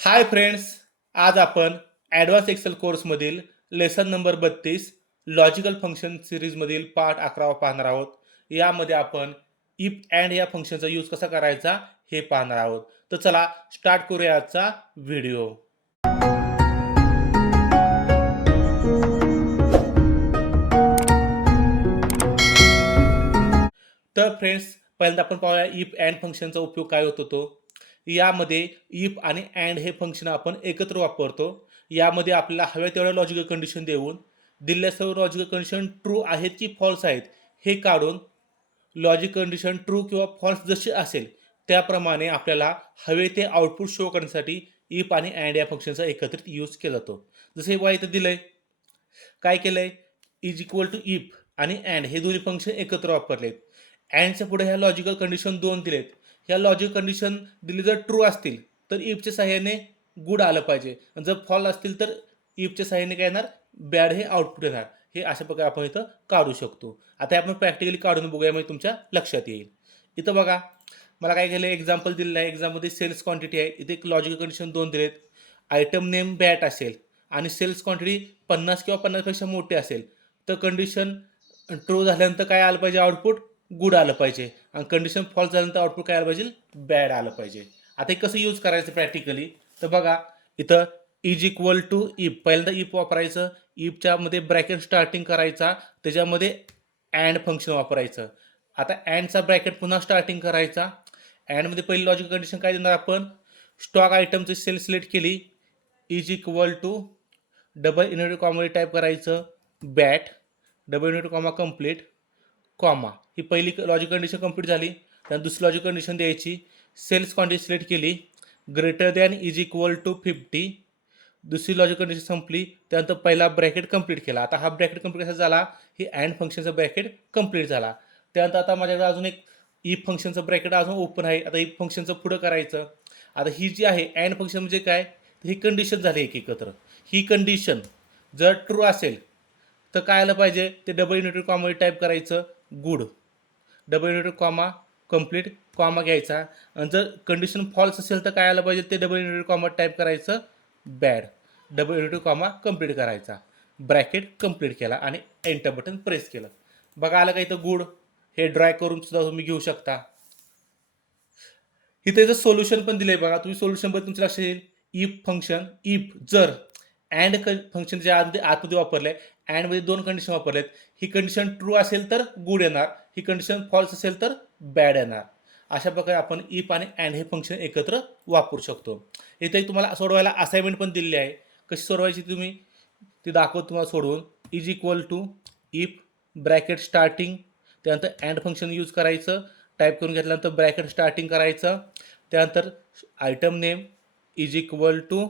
हाय friends आज आपण advance Excel कोर्समधील लेसन नंबर बत्तीस लॉजिकल फंक्शन सिरीजमधील पाठ अकरावा पाहणार आहोत. यामध्ये आपण इफ अँड या फंक्शनचा यूज कसा करायचा हे पाहणार आहोत. तर चला स्टार्ट करूया आजचा व्हिडिओ तर फ्रेंड्स पहिल्यांदा आपण पाहूया इफ अँड फंक्शनचा उपयोग काय होतो तो यामध्ये इफ आणि अँड हे फंक्शन आपण एकत्र वापरतो. यामध्ये आपल्याला हव्या तेवढ्या लॉजिकल कंडिशन देऊन दिलेल्या सर्व लॉजिकल कंडिशन ट्रू आहेत की फॉल्स आहेत हे काढून लॉजिक कंडिशन ट्रू किंवा फॉल्स जशी असेल त्याप्रमाणे आपल्याला हवे ते आउटपुट शो करण्यासाठी इफ आणि अँड या फंक्शनचा एकत्रित यूज केला जातो. जसे वा इथं दिलंय. काय केलंय? इज इक्वल टू इफ आणि अँड हे दोन्ही फंक्शन एकत्र वापरलेत. अँडच्या पुढे ह्या लॉजिकल कंडिशन दोन दिलेत. ह्या लॉजिक कंडिशन दिली जर ट्रू असतील तर इफच्या सहाय्याने गुड आलं पाहिजे. आणि जर फॉल असतील तर इफच्या सहाय्याने काय येणार? बॅड हे आउटपुट येणार. हे अशा प्रकारे आपण इथं काढू शकतो. आता आपण प्रॅक्टिकली काढून बघूया म्हणजे तुमच्या लक्षात येईल. इथं बघा मला काय केलं एक्झाम्पल दिलेलं आहे. एक्झाममध्ये सेल्स क्वांटिटी आहे. इथे एक लॉजिकल कंडिशन दोन दिलेत. आयटम नेम बॅट असेल. आणि सेल्स क्वांटिटी पन्नास किंवा पन्नासपेक्षा मोठी असेल. तर कंडिशन ट्रू झाल्यानंतर काय आलं पाहिजे? आउटपुट गुड आलं पाहिजे. आणि कंडिशन फॉल्स झाल्यानंतर आउटपुट काय आलं पाहिजे? बॅड आलं पाहिजे. आता हे कसं यूज करायचं प्रॅक्टिकली तर बघा इथं इज इक्वल टू इप पहिल्यांदा इप वापरायचं. इपच्या मध्ये ब्रॅकेट स्टार्टिंग करायचा. त्याच्यामध्ये अँड फंक्शन वापरायचं. आता अँडचा ब्रॅकेट पुन्हा स्टार्टिंग करायचा. अँडमध्ये पहिली लॉजिकल कंडिशन काय देणार आपण? स्टॉक आयटमची सेल सिलेक्ट केली. Is equal to double unit कॉममध्ये type करायचं. Bad double unit comma complete comma ही पहिली लॉजिक कंडिशन कंप्लीट झाली. त्यानंतर दुसरी लॉजिक कंडिशन द्यायची. सेल्स क्वांटिटी सिलेक्ट केली. Greater than is equal to fifty दुसरी लॉजिक कंडिशन संपली. त्यानंतर पहिला ब्रॅकेट कंप्लीट केला. आता हा ब्रॅकेट कंप्लीट कसा झाला? ही अँड फंक्शनचा ब्रॅकेट कंप्लीट झाला. त्यानंतर आता माझ्याकडे अजून एक ई फंक्शनचं ब्रॅकेट अजून ओपन आहे. आता ई फंक्शनचं पुढं करायचं. आता ही जी आहे अँड फंक्शन म्हणजे काय? ही कंडिशन झाली एक एकत्र. ही कंडिशन जर ट्रू असेल तर काय आलं पाहिजे? ते डबल युनिट कॉममध्ये टाईप करायचं. Good. Double unit comma complete comma घ्यायचा. आणि जर कंडिशन फॉल्स असेल तर काय आलं पाहिजे? ते डबल युनिट कॉमा टाईप करायचं. Bad double unit comma complete करायचा. ब्रॅकेट कंप्लीट केला आणि एंटर बटन प्रेस केलं. बघा आलं का इथं गुड? हे ड्राय करून सुद्धा तुम्ही घेऊ शकता. इथे जर सोल्युशन पण दिले बघा. तुम्ही सोल्युशन पण तुमच्या येईल इफ फंक्शन इफ जर अँड फंक्शन जे आतमध्ये आतमध्ये आहे अँडमध्ये दोन कंडिशन वापरलेत. ही कंडिशन ट्रू असेल तर गुड येणार. ही कंडिशन फॉल्स असेल तर बॅड येणार. अशा प्रकारे आपण इफ आणि अँड हे फंक्शन एकत्र वापरू शकतो. इथे तुम्हाला सोडवायला असाइनमेंट पण दिलेली आहे. कशी सोडवायची तुम्ही? ती दाखवत तुम्हाला सोडवून. Is equal to if bracket starting त्यानंतर अँड फंक्शन यूज करायचं. टाईप करून घेतल्यानंतर ब्रॅकेट स्टार्टिंग करायचं. त्यानंतर item name is equal to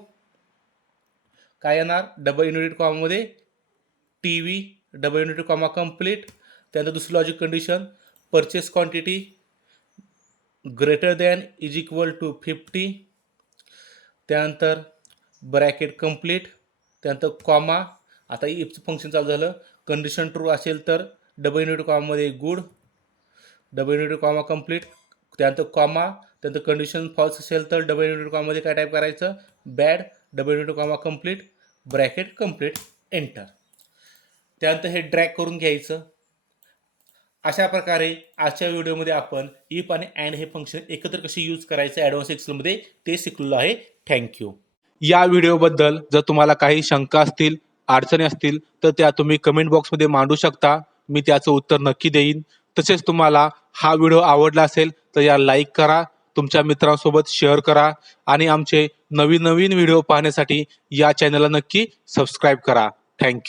काय येणार? Double unit कॉममध्ये T V double unit comma complete त्यानंतर दुसरी logic condition purchase quantity greater than is equal to fifty त्यानंतर ब्रॅकेट कंप्लीट त्यानंतर कॉमा आता इफचं फंक्शन चालू झालं. कंडिशन ट्रू असेल तर double unit कॉमामध्ये good double unit comma complete त्यानंतर कॉमा त्यानंतर कंडिशन फॉल्स असेल तर डबल युनिट कॉमामध्ये काय टाईप करायचं? Bad double unit comma complete bracket complete enter त्यानंतर हे ड्रॅग करून घ्यायचं. अशा प्रकारे आजच्या व्हिडिओमध्ये आपण इफ आणि अँड हे फंक्शन एकत्र कसे यूज करायचं ॲडव्हान्स एक्सेलमध्ये ते शिकलेलो आहे. थँक्यू या व्हिडिओबद्दल जर तुम्हाला काही शंका असतील अडचणी असतील तर त्या तुम्ही कमेंट बॉक्समध्ये मांडू शकता. मी त्याचं उत्तर नक्की देईन. तसेच तुम्हाला हा व्हिडिओ आवडला असेल तर या लाईक करा. तुमच्या मित्रांसोबत शेअर करा. आणि आमचे नवीन नवीन व्हिडिओ पाहण्यासाठी या चॅनलला नक्की सबस्क्राईब करा. थँक्यू